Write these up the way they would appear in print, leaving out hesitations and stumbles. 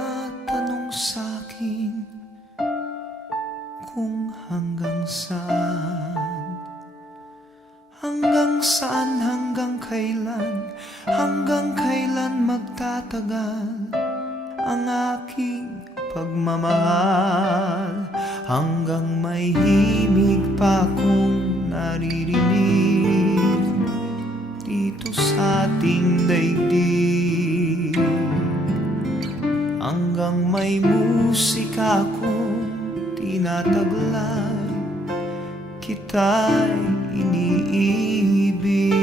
nagtatanong sa'kin kung hanggang saan, hanggang kailan magtatagal ang aking pagmamahal, hanggang may himig pa akong naririnig dito sa ating daigdig, hanggang may musika akong tinataglay, kita'y iniibig.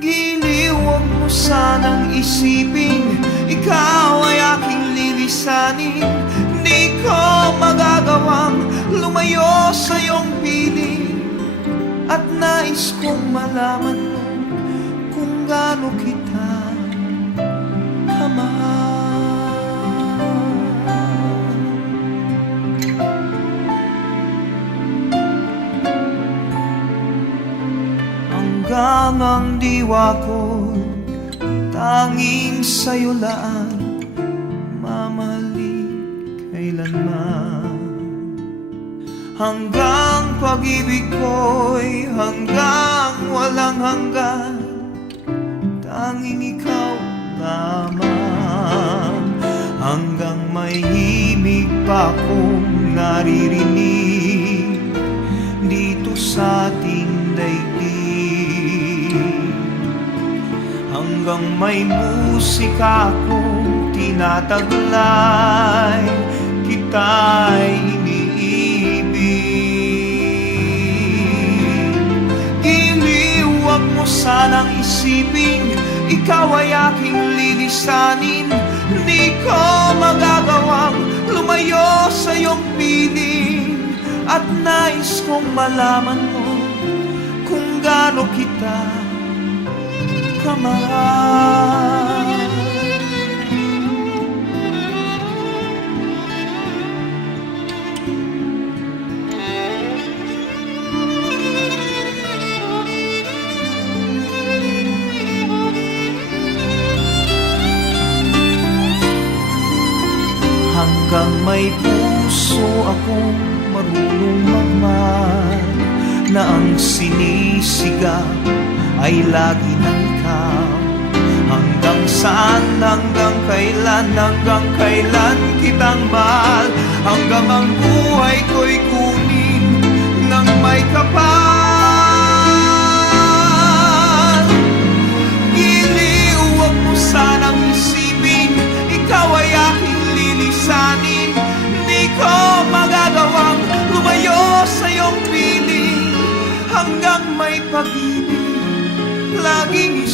Giliw, huwag mo sanang isipin ikaw ay aking lilisanin. Di ko magagawang lumayo sa iyong piling, at nais kong malaman mo kung gaano kita kamahal. Hanggang ang diwa ko tanging sa'yo lang mamahalin kailanman, hanggang pag-ibig ko'y hanggang walang hanggan, tanging ikaw lamang, hanggang may himig pa akong naririnig dito sa ating daigdig, hanggang may musika akong tinataglay, kita'y iniibig. Giliw, huwag mo sanang isipin ikaw ay aking lilisanin. Di ko magagawang lumayo sa iyong piling, at nais kong malaman mo kung gaano kita kamahal. Hanggang may puso akong marunong magmahal, na ang sinisigaw ay lagi ng ikaw. Hanggang saan, hanggang kailan kitang mahal, hanggang ang buhay ko'y kunin ng may kapal. Giliw, huwag mo sanang isipin ikaw ay aking lilisanin. Di ko magagawang lumayo sa iyong piling, hanggang may pag-ibig laging